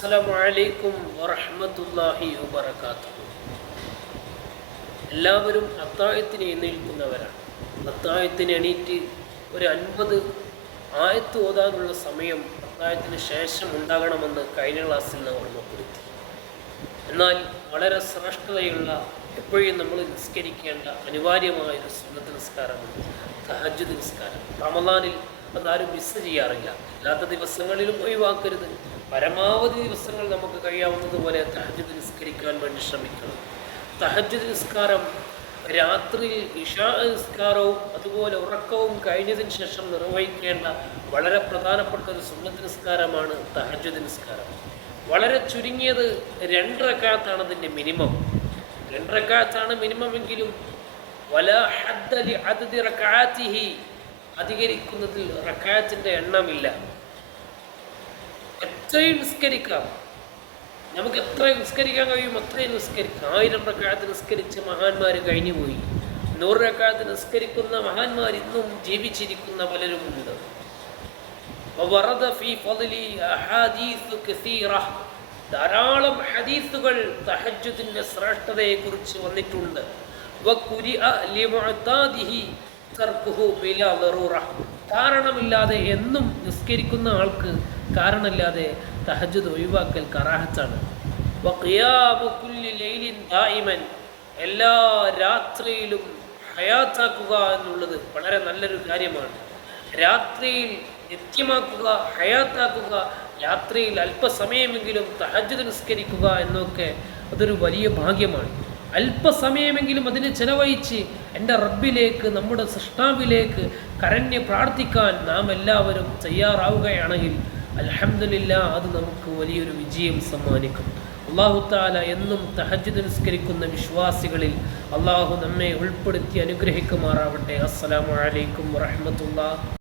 അസ്സലാമു അലൈക്കും വറഹ്മത്തുള്ളാഹി വബറകാതുഹു. എല്ലാവരും അത്താഴത്തിന് എഴുന്നേൽക്കുന്നവരാണ്. അത്താഴത്തിന് എണീറ്റ് ഒരു 50 ആയത്ത് ഓതാനുള്ള സമയം അത്താഴത്തിന് ശേഷം ഉണ്ടാകണമെന്ന് കഴിഞ്ഞ ക്ലാസ്സിൽ നാം ഓർമ്മപ്പെടുത്തി. എന്നാൽ വളരെ ശ്രേഷ്ഠതയുള്ള എപ്പോഴും നമ്മൾ നിസ്കരിക്കേണ്ട അനിവാര്യമായ ഒരു സുന്നത്ത് നിസ്കാരമാണ് തഹജ്ജുദ് നിസ്കാരം. റമളാനിൽ അതാരും മിസ് ചെയ്യാറില്ല. അല്ലാത്ത ദിവസങ്ങളിലും ഒഴിവാക്കരുത്. പരമാവധി ദിവസങ്ങൾ നമുക്ക് കഴിയാവുന്നതുപോലെ തഹജ്ജുദ് നിസ്കരിക്കാൻ വേണ്ടി ശ്രമിക്കണം. തഹജ്ജുദ് നിസ്കാരം രാത്രിയിൽ ഇശാ നിസ്കാരവും അതുപോലെ ഉറക്കവും കഴിഞ്ഞതിന് ശേഷം നിർവഹിക്കേണ്ട വളരെ പ്രധാനപ്പെട്ട ഒരു സുന്നത്ത് നിസ്കാരമാണ് തഹജ്ജുദ് നിസ്കാരം. വളരെ ചുരുങ്ങിയത് 2 റക്അത്താണ് അതിൻ്റെ മിനിമം. 2 റക്അത്താണ് മിനിമം എങ്കിലും വലാ ഹദ്ദ ലി അദദി റക്അാതിഹി, അധികരിക്കുന്നതിൽ റക്അത്തിന്റെ എണ്ണമില്ല. എത്രയും നിസ്കരിക്കാം, നമുക്ക് എത്രയും നിസ്കരിക്കാൻ കഴിയും അത്രയും നിസ്കരിക്കാം. 1000 റക്അത്ത് നിസ്കരിച്ച് മഹാന്മാർ കഴിഞ്ഞുപോയി. 100 റക്അത്ത് നിസ്കരിക്കുന്ന മഹാന്മാർ ഇന്നും ജീവിച്ചിരിക്കുന്ന പലരുമുണ്ട്. ധാരാളം ഹദീസുകൾ തഹജ്ജുദിന്റെ ശ്രേഷ്ഠതയെ കുറിച്ച് വന്നിട്ടുണ്ട്. കാരണമില്ലാതെ എന്നും നിസ്കരിക്കുന്ന ആൾക്ക് കാരണമില്ലാതെ തഹജ്ജുദ് ഒഴിവാക്കൽ കറാഹത്താണ്. എല്ലാ രാത്രിയിലും ഹയാത്താക്കുക എന്നുള്ളത് വളരെ നല്ലൊരു കാര്യമാണ്. രാത്രിയിൽ നിത്യമാക്കുക, ഹയാത്താക്കുക, രാത്രിയിൽ അല്പസമയമെങ്കിലും തഹജ്ജുദ് നിസ്കരിക്കുക എന്നൊക്കെ അതൊരു വലിയ ഭാഗ്യമാണ്. അല്പസമയമെങ്കിലും അതിന് ചെലവഴിച്ച് എൻ്റെ റബ്ബിലേക്ക്, നമ്മുടെ സൃഷ്ടാവിലേക്ക് കരഞ്ഞ് പ്രാർത്ഥിക്കാൻ നാം എല്ലാവരും തയ്യാറാവുകയാണെങ്കിൽ അൽഹംദുലില്ലാഹ് അത് നമുക്ക് വലിയൊരു വിജയം സമ്മാനിക്കും. അല്ലാഹു തആല എന്നും തഹജ്ജുദ് നിസ്കരിക്കുന്ന വിശ്വാസികളിൽ അല്ലാഹു നമ്മെ ഉൾപ്പെടുത്തി അനുഗ്രഹിക്കുമാറാവട്ടെ. അസ്സലാമു അലൈക്കും വറഹ്മത്തുള്ളാഹി.